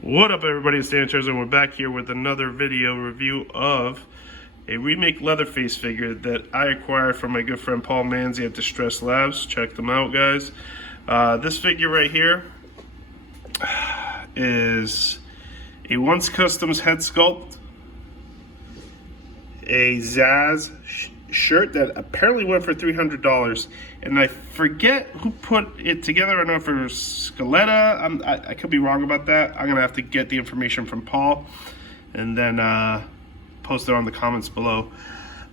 What up, everybody? It's Dan and we're back here with another video review of a remake Leatherface figure that I acquired from my good friend Paul Manzi at Distress Labs. Check them out, guys. This figure right here is a Once Customs head sculpt, a zsaz shirt that apparently went for $300, and I forget who put it together. I don't know if it was Scaletta. I could be wrong about that. I'm gonna have to get the information from Paul and then post it on the comments below.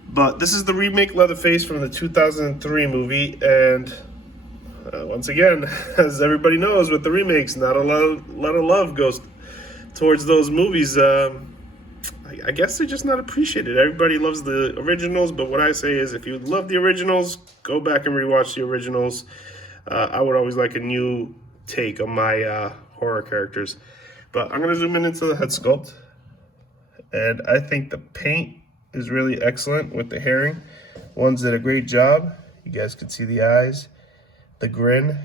But this is the remake Leatherface from the 2003 movie, and once again, as everybody knows with the remakes, not a lot of love goes towards those movies. I guess they're just not appreciated. Everybody loves the originals, but what I say is if you love the originals, go back and rewatch the originals. I would always like a new take on my horror characters. But I'm going to zoom in into the head sculpt. And I think the paint is really excellent with the herring. Ones did a great job. You guys can see the eyes, the grin.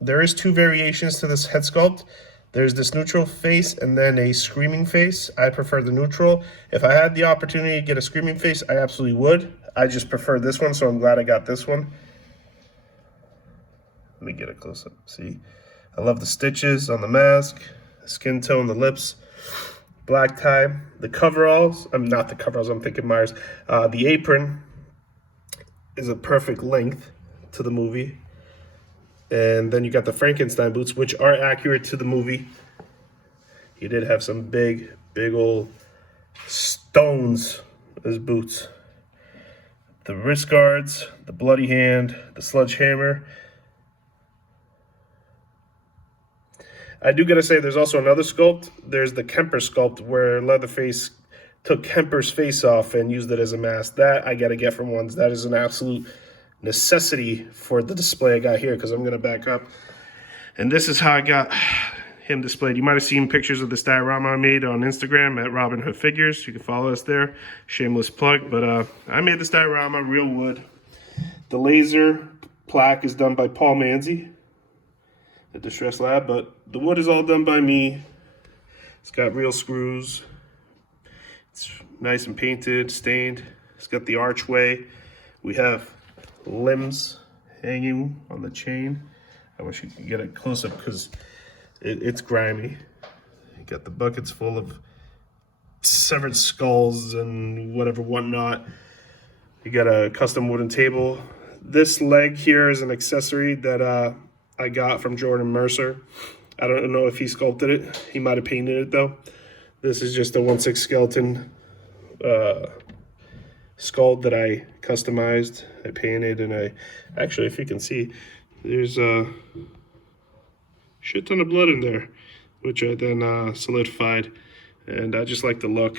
There is two variations to this head sculpt. There's this neutral face and then a screaming face. I prefer the neutral. If I had the opportunity to get a screaming face, I absolutely would. I just prefer this one, so I'm glad I got this one. Let me get a close-up. See? I love the stitches on the mask, the skin tone, the lips, black tie, the coveralls. Not the coveralls, I'm thinking Myers. The apron is a perfect length to the movie. And then you got the Frankenstein boots, which are accurate to the movie. He did have some big old stones as boots. The wrist guards, the bloody hand, the sledgehammer. I do gotta say, there's also another sculpt. There's the Kemper Sculpt, where Leatherface took Kemper's face off and used it as a mask. That I gotta get from ones. That is an absolute necessity for the display I got here, because I'm going to back up. And this is how I got him displayed. You might have seen pictures of this diorama I made on Instagram at Robin Hood Figures. You can follow us there. Shameless plug. But I made this diorama, real wood. The laser plaque is done by Paul Manzi at Distress Lab, but the wood is all done by me. It's got real screws. It's nice and painted, stained. It's got the archway. We have limbs hanging on the chain. I wish you could get it close up because it's grimy. You got the buckets full of severed skulls and whatnot. You got a custom wooden table. This leg here is an accessory that I got from Jordan Mercer. I don't know if he sculpted it. He might have painted it though. This is just a 1/6 skeleton skull that I customized. I painted, and I actually, if you can see, there's a shit ton of blood in there, which I then solidified, and I just like the look.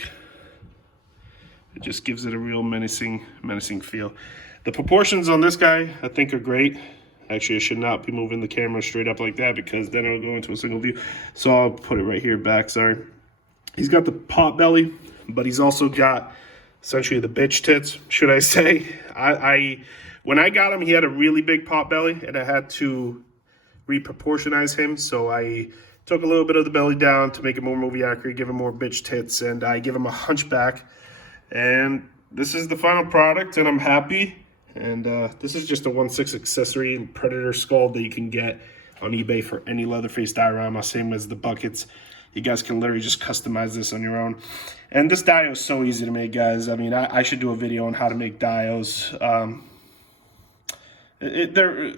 It just gives it a real menacing feel. The proportions on this guy I think are great. Actually, I should not be moving the camera straight up like that because then it'll go into a single view. So I'll put it right here back, sorry. He's got the pot belly, but he's also got essentially the bitch tits, should I say. When I got him, he had a really big pot belly, and I had to reproportionize him. So I took a little bit of the belly down to make it more movie accurate, give him more bitch tits, and I give him a hunchback. And this is the final product, and I'm happy. And this is just a 1/6 accessory and Predator skull that you can get on eBay for any Leatherface diorama, same as the buckets. You guys can literally just customize this on your own. And this dio is so easy to make, guys. I mean, I should do a video on how to make dios. This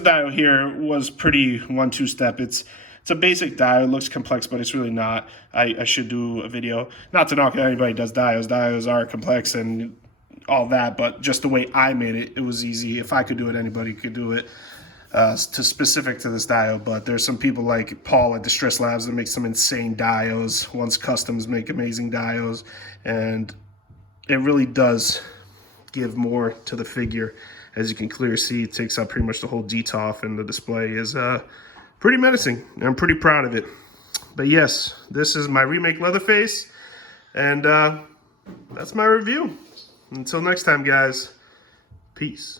dio here was pretty 1-2 step. It's a basic dio. It looks complex, but it's really not. I should do a video. Not to knock anybody who does dios. Dios are complex and all that, but just the way I made it, it was easy. If I could do it, anybody could do it. Specific to this dio, but there's some people like Paul at Distress Labs that make some insane dios. Once Customs make amazing dios, and it really does give more to the figure. As you can clearly see, it takes up pretty much the whole detail, and the display is pretty menacing. I'm pretty proud of it. But yes, this is my remake Leatherface, and that's my review. Until next time, guys, peace.